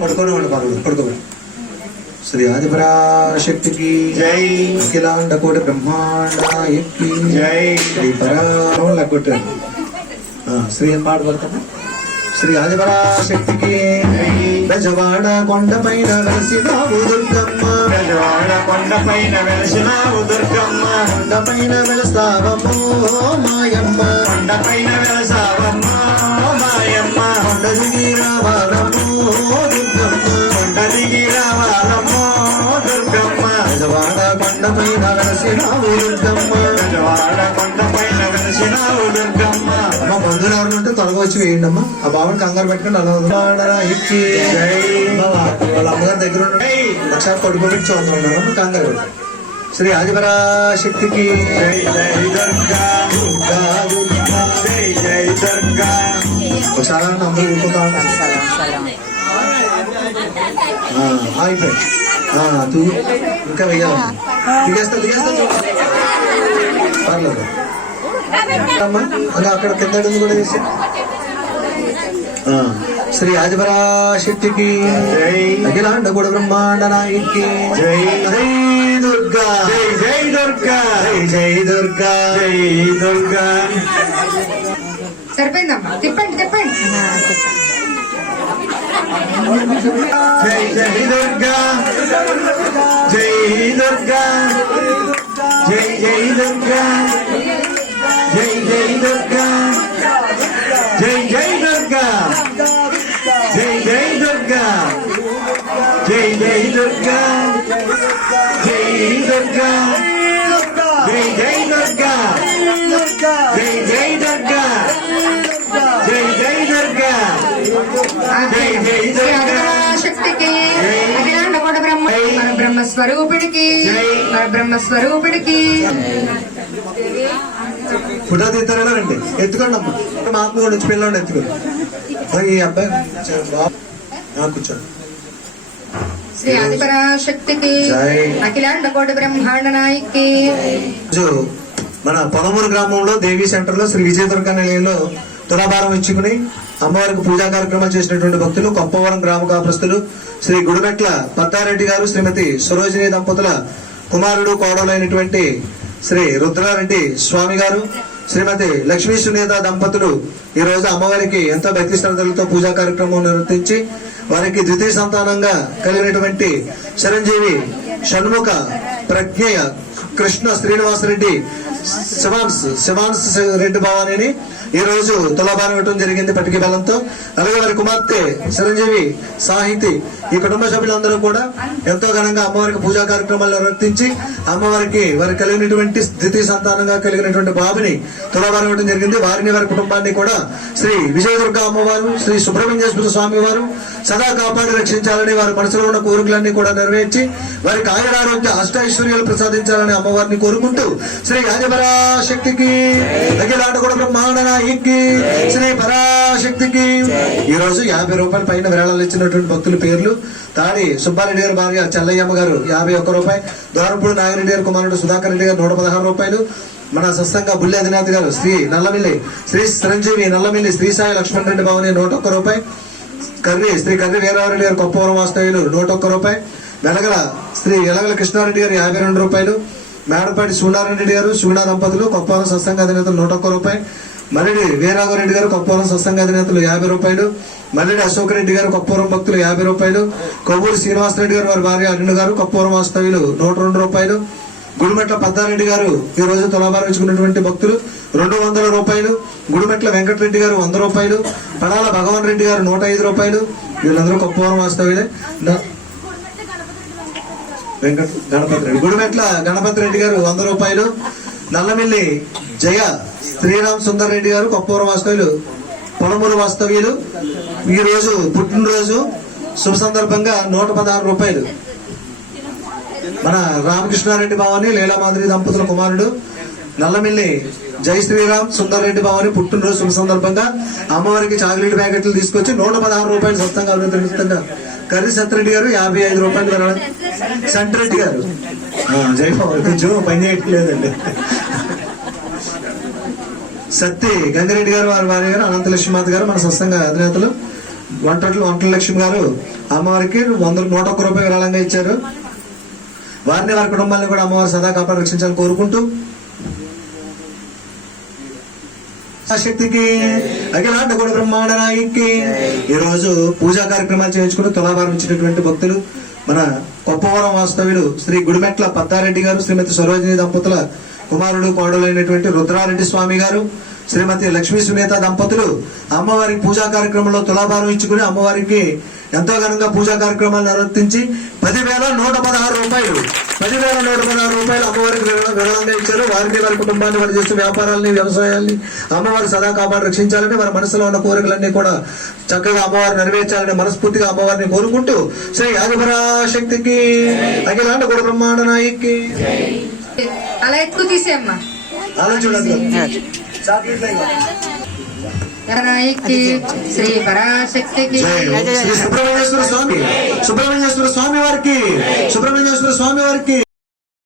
పడుకొని ఉండి పర్వాలేదు పడుకోబెట్టి శ్రీ ఆదిపరాశక్తికి జై అఖిలాండ కోటి బ్రహ్మాండాయకి జై శ్రీ పరాం లెక్కొట్టారు శ్రీ అని పాట పడతాము శ్రీ ఆదిపరాశక్తికి బెజవాడ కొండపైన వెలసినావు దుర్గమ్మ గజవాడ కొండపైన వెలసినావు దుర్గమ్మ కొండపైన వెలసావమ్మో మాయమ్మ కొండపైన వెలసావమ్మ వెలసినావు దుర్గమ్మ గజవాడ కొండపైన వెలసినావు దుర్గమ్మ మా మందులు ఎవరు ఉంటే త్వరగా వచ్చి వేయండి అమ్మా ఆ బాబుని కంగారు పెట్టుకుని అలా ఎక్కి వాళ్ళ అమ్మగారి దగ్గర ఒకసారి పడుకోబెట్టి చూద్దాం కంగారు పెట్టు. శ్రీ ఆదిపరాశక్తికి. జై జై దుర్గా దుర్గా, దుర్గా. జై జై దుర్గా. ఒకసారి ఊరుకుంటా ఉంటారు ఆ, అయిపోయింది ఆ, తూ ఇంకా వెయ్యాలి. దిగేస్తా దిగేస్తా. పర్లేదు. అమ్మా అలా అక్కడ కింద కూడా వేసి. శ్రీ ఆదిపరాశక్తికి జై. అఖిలాండ గుడ బ్రహ్మాండ నాయకి. జై. జై దుర్గా. జై జై దుర్గా. జై జై దుర్గా. జై దుర్గా. సరిపోయిందమ్మా. తిప్పండి తిప్పండి. జై జై దుర్గా జై దుర్గా జై జై దుర్గా జై జై దుర్గా జై జై దుర్గా జై జై దుర్గా జై జై దుర్గా జై దుర్గా. స్వరూపుడికి. మన బ్రహ్మ స్వరూపుడికి. ఫోటో తీస్తారా రండి ఎత్తుకోండి అమ్మా. మా ఆత్మ కూడా వచ్చి పిల్లండి ఎత్తుకోండి ఈ అబ్బాయి కూర్చోండి. శ్రీ ఆదిపరాశక్తికి. అఖిలాండ కోట బ్రహ్మాండ నాయకి మన పొలమూరు గ్రామంలో దేవీ సెంటర్లో శ్రీ విజయదుర్గ నిలయంలో తులాభారం ఇచ్చుకుని అమ్మవారికి పూజా కార్యక్రమాలు చేసినటువంటి భక్తులు కొప్పవరం గ్రామ కాపురస్తులు శ్రీ గుడిమెట్ల పత్తారెడ్డి గారు శ్రీమతి సరోజిని దంపతుల కుమారుడు కోడలైనటువంటి శ్రీ రుద్రారెడ్డి స్వామి గారు శ్రీమతి లక్ష్మీ సునీత దంపతులు ఈ రోజు అమ్మవారికి ఎంతో భక్తి శ్రద్ధలతో పూజా కార్యక్రమం నిర్వర్తించి వారికి ద్వితీయ సంతానంగా కలిగినటువంటి చిరంజీవి షణ్ముఖ ప్రజ్ఞయ కృష్ణ శ్రీనివాసరెడ్డి శివాన్స్ శివాన్స్ రెడ్డి భవానీని ఈ రోజు తులాభారం ఇవ్వడం జరిగింది పట్టిక బలంతో. అలాగే వారి కుమార్తె చిరంజీవి సాహితి ఈ కుటుంబ సభ్యులందరూ కూడా ఎంతో ఘనంగా అమ్మవారికి పూజా కార్యక్రమాలు నిర్వర్తించి అమ్మవారికి వారి కలిగినటువంటి ద్వితీయ సంతానంగా కలిగినటువంటి బాబుని తులాభారం ఇవ్వడం జరిగింది. వారిని వారి కుటుంబాన్ని కూడా శ్రీ విజయదుర్గ అమ్మవారు శ్రీ సుబ్రహ్మణ్యేశ్వర స్వామి వారు సదా కాపాడి రక్షించాలని వారి మనసులో ఉన్న కోరికలన్నీ కూడా నెరవేర్చి వారికి ఆయురారోగ్య అష్టైశ్వర్యాలు ప్రసాదించాలని అమ్మవారిని కోరుకుంటూ శ్రీ ఆదిపరాశక్తికి అఖిలాట కూడా బ్రహ్మాండ నాయకి శ్రీ పరాశక్తికి ఈ రోజు యాభై రూపాయల పైన విరాళాలు ఇచ్చినటువంటి భక్తుల పేర్లు. తాడి సుబ్బారెడ్డి గారి భార్య చెల్లయ్యమ్మ గారు యాభై ఒక్క రూపాయి. దోరంపూడి నాగిరెడ్డి గారి కుమారుడు సుధాకర్ రెడ్డి గారు నూట పదహారు రూపాయలు. మన సత్సంగ బుల్లి అధినాథ్ గారు శ్రీ నల్లమిల్లి శ్రీ చిరంజీవి నల్లమిల్లి శ్రీ సాయి లక్ష్మణ్ రెడ్డి భవని నూట ఒక్క రూపాయి. కర్రి శ్రీ కర్రి వీరారెడ్డి గారు కొప్పవరం వాస్తవ్యులు నూట ఒక్క రూపాయి. వెలగల శ్రీ వెలగల కృష్ణారెడ్డి గారు యాభై రెండు రూపాయలు. మేడపాటి సూనారాయణ రెడ్డి గారు సూనా దంపతులు కొప్పవరం సత్సంగ అధినేతలు నూట ఒక్క రూపాయి. మల్లెడి వీరాఘవరెడ్డి గారు కొప్పవరం సత్సంగ అధినేతలు యాభై రూపాయలు మల్లెడి అశోక్ రెడ్డి గారు కొప్పవరం భక్తులు యాభై రూపాయలు కొవ్వూరు శ్రీనివాసరెడ్డి గారు వారి భార్య అరుణ్ గారు కొప్పవరం వాస్తవ్యులు నూట రెండు రూపాయలు గుడిమెట్ల పద్దారెడ్డి గారు ఈ రోజు తులాభారించుకున్నటువంటి భక్తులు రెండు వందల రూపాయలు గుడిమెట్ల వెంకటరెడ్డి గారు వంద రూపాయలు పడాల భగవాన్ రెడ్డి గారు నూట ఐదు రూపాయలు వీళ్ళందరూ కొప్పవరం వాస్తవ్యులే. వెంకట గణపతి రెడ్డి. గుడిమెట్ల గణపతి రెడ్డి గారు వంద రూపాయలు నల్లమిల్లి జయ శ్రీరామ్ సుందర్ రెడ్డి గారు కొప్పూర వాస్తవ్యులు పొలమూరు వాస్తవ్యులు. ఈ రోజు పుట్టినరోజు శుభ సందర్భంగా నూట పదహారు రూపాయలు. మన రామకృష్ణారెడ్డి భావని లీలామాధురి దంపతుల కుమారుడు నల్లమిల్లి జై శ్రీరామ్ సుందర్ రెడ్డి భావని పుట్టినరోజు శుభ సందర్భంగా అమ్మవారికి చాక్లెట్ ప్యాకెట్లు తీసుకొచ్చి నూట పదహారు రూపాయలు సొంతంగా అభినందన కర్రీ సత్యరెడ్డి గారు యాభై ఐదు రూపాయలు విరాళం. గారు. ఆ, కొంచెం పని చేయట్లేదండి. సత్తి గంగిరెడ్డి గారు వారి భార్య గారు అనంత లక్ష్మీమాత గారు మన సత్సంగ అధినేతలు. వంటట్లు వంటల లక్ష్మి గారు అమ్మవారికి వంద నూట ఒక్క రూపాయలు విరాళంగా ఇచ్చారు. వారిని వారి కుటుంబాన్ని కూడా అమ్మవారు సదా కాపాడు రక్షించాలని కోరుకుంటూ. శక్తికి అఖిలాండ గుణ బ్రహ్మాండ నాయకి ఈ రోజు పూజా కార్యక్రమాలు చేయించుకుని తులాభారం ఇచ్చినటువంటి భక్తులు. మన కొప్పవరం వాస్తవ్యులు శ్రీ గుడిమెట్ల పత్తారెడ్డి గారు శ్రీమతి సరోజిని దంపతుల కుమారుడు పాడులైనటువంటి రుద్రారెడ్డి స్వామి గారు శ్రీమతి లక్ష్మీ సునీత దంపతులు అమ్మవారికి పూజా కార్యక్రమంలో తులాభారం ఇచ్చుకుని అమ్మవారికి ఎంతో ఘనంగా పూజా కార్యక్రమాలు నిర్వర్తించి పదివేల నూట పదహారు రూపాయలు పదివేల నూట పదహారు రూపాయలు అమ్మవారికి విరా- విరాళంగా ఇచ్చారు. వారిని వారి కుటుంబాన్ని వారు చేస్తున్న వ్యాపారాలని వ్యవసాయాల్ని అమ్మవారు సదా కాపాడు రక్షించాలని వారి మనసులో ఉన్న కోరికలన్నీ కూడా చక్కగా అమ్మవారు నెరవేర్చాలని మనస్ఫూర్తిగా అమ్మవారిని కోరుకుంటూ శ్రీ ఆదిపరాశక్తికి అఖిలాండ గుడ బ్రహ్మాండ నాయకి అలా ఎత్తుకు తీసేయమ్మా. అలా చూడండి. నాయకి శ్రీ పరాశక్తికి. జై శ్రీ సుబ్రహ్మణ్యేశ్వర స్వామి. సుబ్రహ్మణ్యేశ్వర స్వామి వారికి. సుబ్రహ్మణ్యేశ్వర స్వామి వారికి.